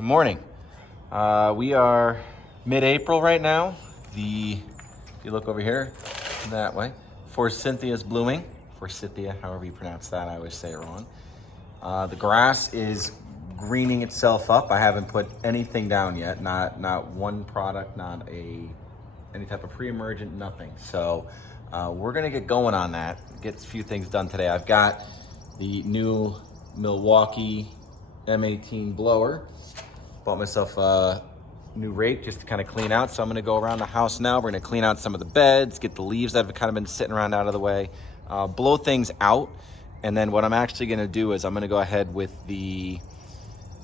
Good morning. We are mid-April right now. If you look over here, that way, Forsythia's blooming. Forsythia, however you pronounce that, I always say it wrong. The grass is greening itself up. I haven't put anything down yet, not one product, any type of pre-emergent, nothing. So we're gonna get going on that, get a few things done today. I've got the new Milwaukee M18 blower. Bought myself a new rake just to kind of clean out. So I'm gonna go around the house now. We're gonna clean out some of the beds, get the leaves that have kind of been sitting around out of the way, blow things out. And then what I'm actually gonna do is I'm gonna go ahead with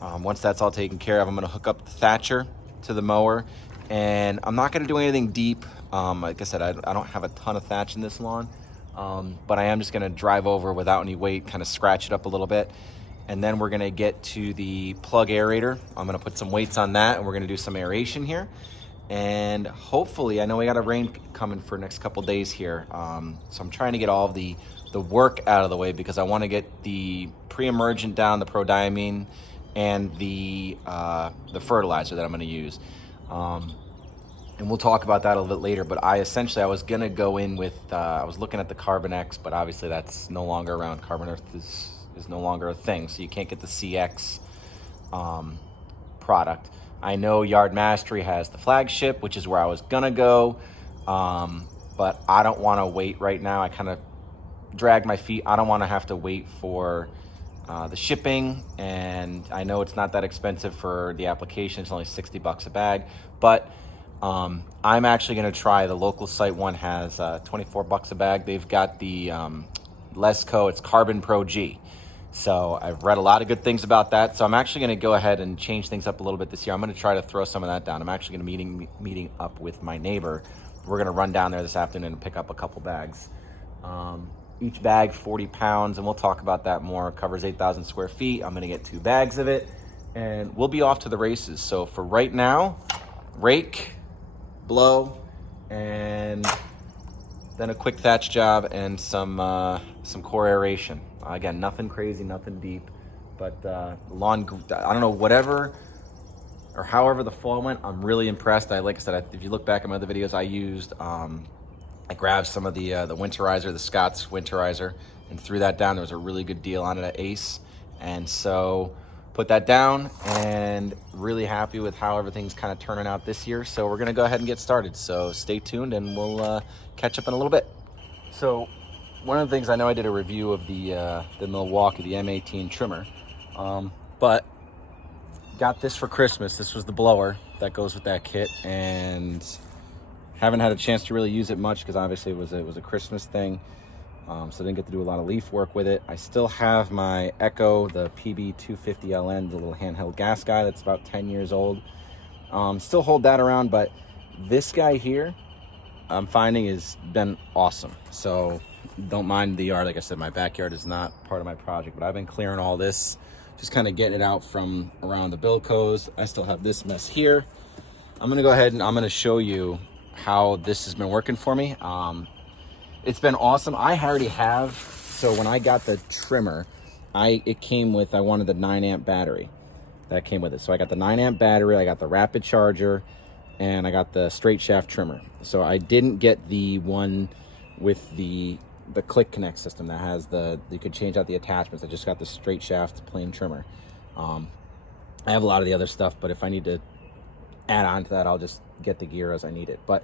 once that's all taken care of, I'm gonna hook up the thatcher to the mower. And I'm not gonna do anything deep. Like I said, I don't have a ton of thatch in this lawn, but I am just gonna drive over without any weight, kind of scratch it up a little bit. And then we're gonna get to the plug aerator. I'm gonna put some weights on that and we're gonna do some aeration here. And hopefully, I know we got a rain coming for the next couple days here. So I'm trying to get all of the work out of the way because I wanna get the pre-emergent down, the prodiamine, and the fertilizer that I'm gonna use. And we'll talk about that a little bit later, but I was gonna go in with, I was looking at the Carbonex, but obviously that's no longer around. Carbon Earth is no longer a thing, so you can't get the CX product. I know Yard Mastery has the flagship, which is where I was gonna go, but I don't wanna wait right now. I kind of drag my feet. I don't wanna have to wait for the shipping, and I know it's not that expensive for the application. It's only $60 a bag, but I'm actually gonna try, the local site one has $24 a bag. They've got the Lesco, it's Carbon Pro G. So I've read a lot of good things about that. So I'm actually gonna go ahead and change things up a little bit this year. I'm gonna try to throw some of that down. I'm actually gonna meeting up with my neighbor. We're gonna run down there this afternoon and pick up a couple bags. Each bag, 40 pounds, and we'll talk about that more. It covers 8,000 square feet. I'm gonna get 2 bags of it, and we'll be off to the races. So for right now, rake, blow, and then a quick thatch job and some core aeration. Again, nothing crazy, nothing deep, but lawn, I don't know, whatever or however the fall went, I'm really impressed. Like I said, if you look back at my other videos, I used, I grabbed some of the winterizer, the Scott's winterizer, and threw that down. There was a really good deal on it at Ace. And so put that down, and really happy with how everything's kind of turning out this year. So we're gonna go ahead and get started. So stay tuned and we'll catch up in a little bit. So one of the things, I know I did a review of the Milwaukee, the M18 trimmer, but got this for Christmas. This was the blower that goes with that kit, and haven't had a chance to really use it much because obviously it was a Christmas thing. So I didn't get to do a lot of leaf work with it. I still have my Echo, the PB250LN, the little handheld gas guy that's about 10 years old. Still hold that around, but this guy here, I'm finding, has been awesome. So don't mind the yard. Like I said, my backyard is not part of my project, but I've been clearing all this, just kind of getting it out from around the Bilcos. I still have this mess here. I'm gonna go ahead and I'm gonna show you how this has been working for me. It's been awesome. I already have, so when I got the trimmer, it came with, I wanted the 9-amp battery that came with it. So I got the 9-amp battery, I got the rapid charger, and I got the straight shaft trimmer. So I didn't get the one with the click connect system that has you could change out the attachments. I just got the straight shaft plain trimmer. I have a lot of the other stuff, but if I need to add on to that, I'll just get the gear as I need it. But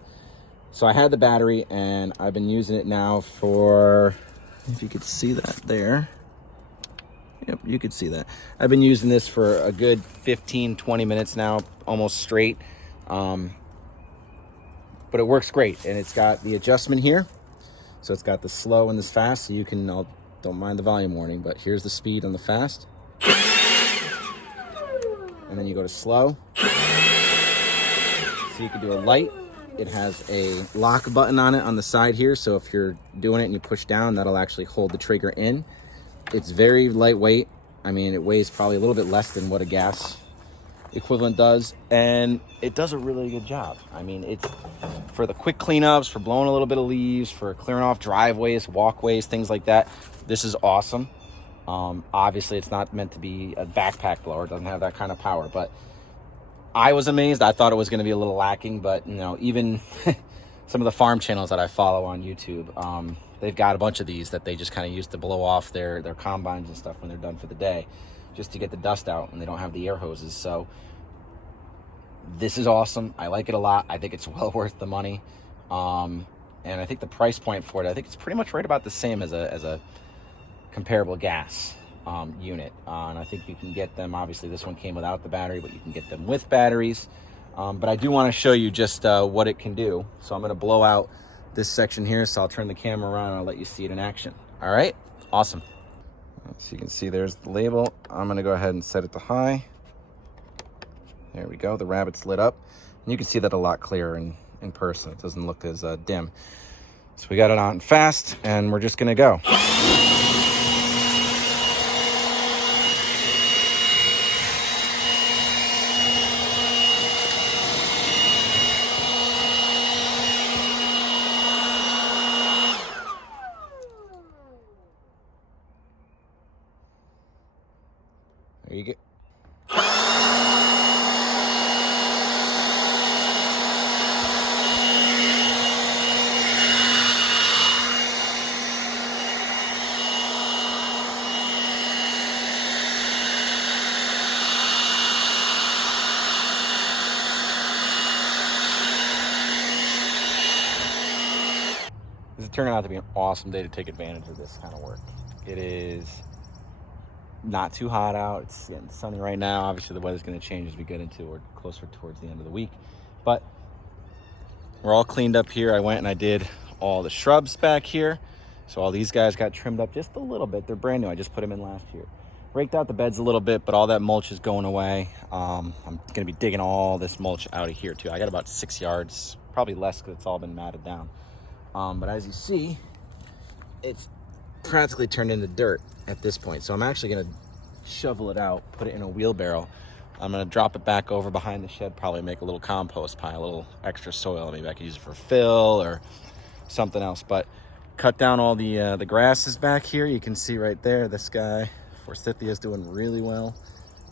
so I had the battery, and I've been using it now for, if you could see that there. Yep, you could see that. I've been using this for a good 15-20 minutes now, almost straight. But it works great, and it's got the adjustment here. So it's got the slow and this fast, so you can, don't mind the volume warning, but here's the speed on the fast. And then you go to slow. So you can do a light. It has a lock button on it on the side here, so if you're doing it and you push down, that'll actually hold the trigger in. It's very lightweight. I mean, it weighs probably a little bit less than what a gas equivalent does, and it does a really good job. I mean, it's for the quick cleanups, for blowing a little bit of leaves, for clearing off driveways, walkways, things like that. This is awesome. Obviously, it's not meant to be a backpack blower. It doesn't have that kind of power, but I was amazed. I thought it was going to be a little lacking, but you know, even some of the farm channels that I follow on YouTube, they've got a bunch of these that they just kind of use to blow off their combines and stuff when they're done for the day, just to get the dust out, and they don't have the air hoses. So this is awesome. I like it a lot. I think it's well worth the money. And I think the price point for it, I think it's pretty much right about the same as a comparable gas unit. And I think you can get them, obviously this one came without the battery, but you can get them with batteries. But I do want to show you just what it can do. So I'm going to blow out this section here. So I'll turn the camera around and I'll let you see it in action. All right, awesome. So you can see there's the label. I'm going to go ahead and set it to high. There we go. The rabbit's lit up. And you can see that a lot clearer in person. It doesn't look as dim. So we got it on fast, and we're just going to go. There you go. This is turning out to be an awesome day to take advantage of this kind of work. It is not too hot out. It's getting sunny right now. Obviously the weather's going to change as we get into or closer towards the end of the week, but we're all cleaned up here. I went and I did all the shrubs back here. So all these guys got trimmed up just a little bit. They're brand new. I just put them in last year. Raked out the beds a little bit, but all that mulch is going away. I'm going to be digging all this mulch out of here too. I got about 6 yards, probably less because it's all been matted down. But as you see, it's practically turned into dirt at this point. So I'm actually going to shovel it out, put it in a wheelbarrow. I'm going to drop it back over behind the shed, probably make a little compost pile, a little extra soil. Maybe I could use it for fill or something else. But cut down all the grasses back here. You can see right there, this guy, Forsythia, is doing really well.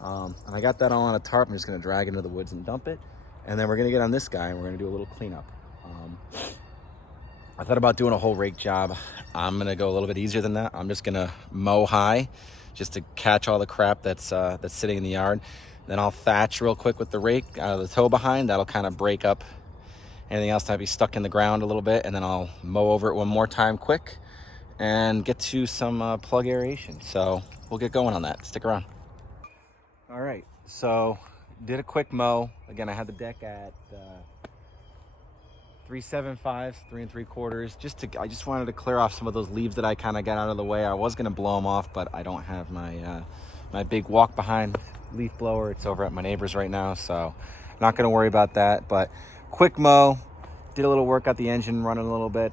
And I got that all on a tarp. I'm just going to drag it into the woods and dump it. And then we're going to get on this guy and we're going to do a little cleanup. I thought about doing a whole rake job. I'm gonna go a little bit easier than that. I'm just gonna mow high, just to catch all the crap that's sitting in the yard. Then I'll thatch real quick with the rake out of the toe behind. That'll kind of break up anything else that might be stuck in the ground a little bit. And then I'll mow over it one more time quick and get to some plug aeration. So we'll get going on that. Stick around. All right, so did a quick mow. Again, I had the deck at 3.75, 3 3/4. I just wanted to clear off some of those leaves that I kind of got out of the way. I was gonna blow them off, but I don't have my my big walk behind leaf blower. It's over at my neighbor's right now, so not gonna worry about that. But quick mow, did a little work, got the engine running a little bit.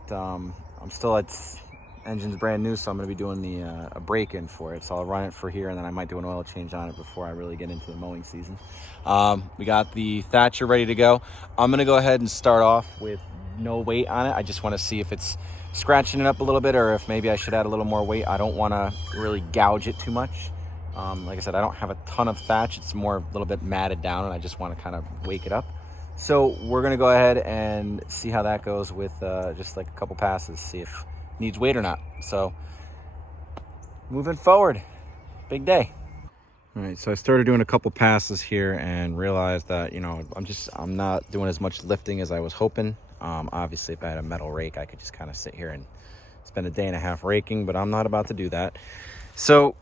Engine's brand new, so I'm gonna be doing a break-in for it. So I'll run it for here, and then I might do an oil change on it before I really get into the mowing season. We got the thatcher ready to go. I'm gonna go ahead and start off with no weight on it. I just wanna see if it's scratching it up a little bit, or if maybe I should add a little more weight. I don't wanna really gouge it too much. Like I said, I don't have a ton of thatch. It's more a little bit matted down, and I just wanna kind of wake it up. So we're gonna go ahead and see how that goes with just like a couple passes, see if it needs weight or not. So moving forward, big day. All right, so I started doing a couple passes here and realized that, you know, I'm not doing as much lifting as I was hoping. Obviously, if I had a metal rake, I could just kind of sit here and spend a day and a half raking, but I'm not about to do that. So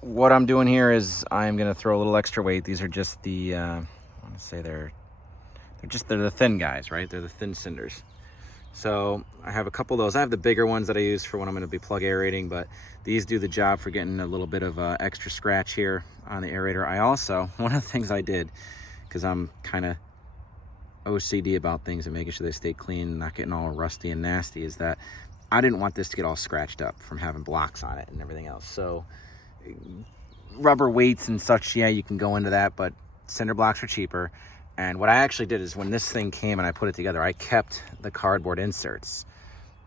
what I'm doing here is I'm going to throw a little extra weight. These are just the, I want to say they're the thin guys, right? They're the thin cinders. So I have a couple of those. I have the bigger ones that I use for when I'm going to be plug aerating, but these do the job for getting a little bit of extra scratch here on the aerator. I also, one of the things I did, because I'm kind of OCD about things and making sure they stay clean and not getting all rusty and nasty, is that I didn't want this to get all scratched up from having blocks on it and everything else. So rubber weights and such, yeah, you can go into that, but cinder blocks are cheaper. And what I actually did is when this thing came and I put it together, I kept the cardboard inserts.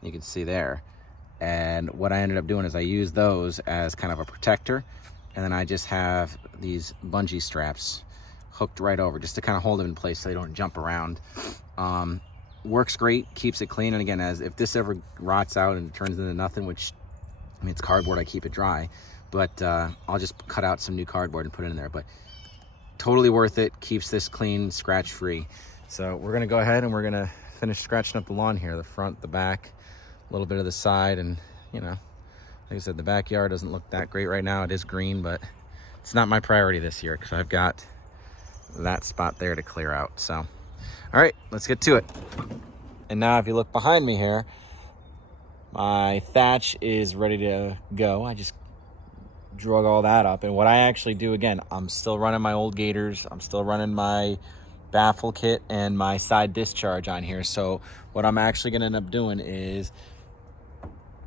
You can see there. And what I ended up doing is I used those as kind of a protector. And then I just have these bungee straps hooked right over, just to kind of hold them in place so they don't jump around. Works great, keeps it clean. And again, as if this ever rots out and turns into nothing, which, I mean, it's cardboard, I keep it dry, but I'll just cut out some new cardboard and put it in there. But totally worth it, keeps this clean, scratch free. So we're gonna go ahead and we're gonna finish scratching up the lawn here, the front, the back, a little bit of the side. And you know, like I said, the backyard doesn't look that great right now. It is green, but it's not my priority this year because I've got that spot there to clear out. So all right, let's get to it. And now if you look behind me here, my thatch is ready to go. I just drug all that up. And what I actually do, again, I'm still running my old Gators. I'm still running my baffle kit and my side discharge on here. So what I'm actually going to end up doing is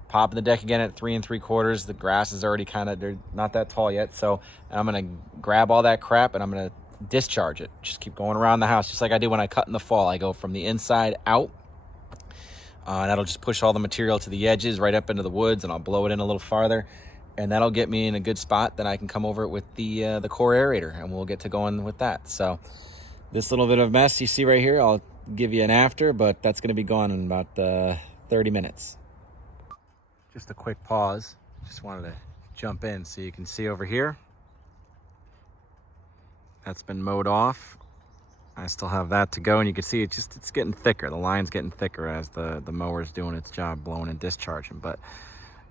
popping the deck again at 3 3/4. The grass is already they're not that tall yet. So I'm going to grab all that crap and I'm going to discharge it. Just keep going around the house, just like I do when I cut in the fall. I go from the inside out. That'll just push all the material to the edges right up into the woods, and I'll blow it in a little farther. And that'll get me in a good spot. Then I can come over it with the core aerator, and we'll get to going with that. So this little bit of mess you see right here, I'll give you an after, but that's going to be gone in about 30 minutes. Just a quick pause. Just wanted to jump in so you can see over here. That's been mowed off. I still have that to go, and you can see it's getting thicker. The line's getting thicker as the mower's doing its job, blowing and discharging. But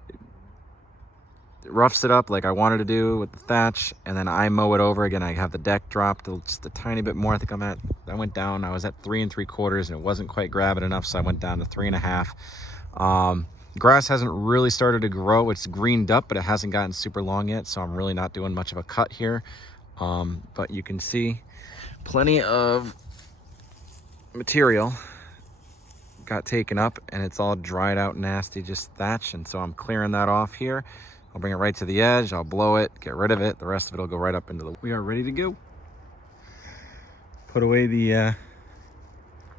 it roughs it up like I wanted to do with the thatch, and then I mow it over again. I have the deck dropped just a tiny bit more. I went down, I was at 3 3/4, and it wasn't quite grabbing enough, so I went down to 3 1/2. Grass hasn't really started to grow. It's greened up, but it hasn't gotten super long yet, so I'm really not doing much of a cut here. But you can see plenty of material got taken up, and it's all dried out nasty, just thatch. And so I'm clearing that off here. I'll bring it right to the edge. I'll blow it, get rid of it. The rest of it will go right up into the... We are ready to go. Put away the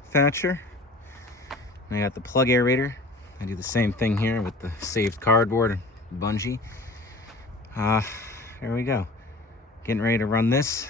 thatcher. I got the plug aerator. I do the same thing here with the saved cardboard bungee. Here we go. Getting ready to run this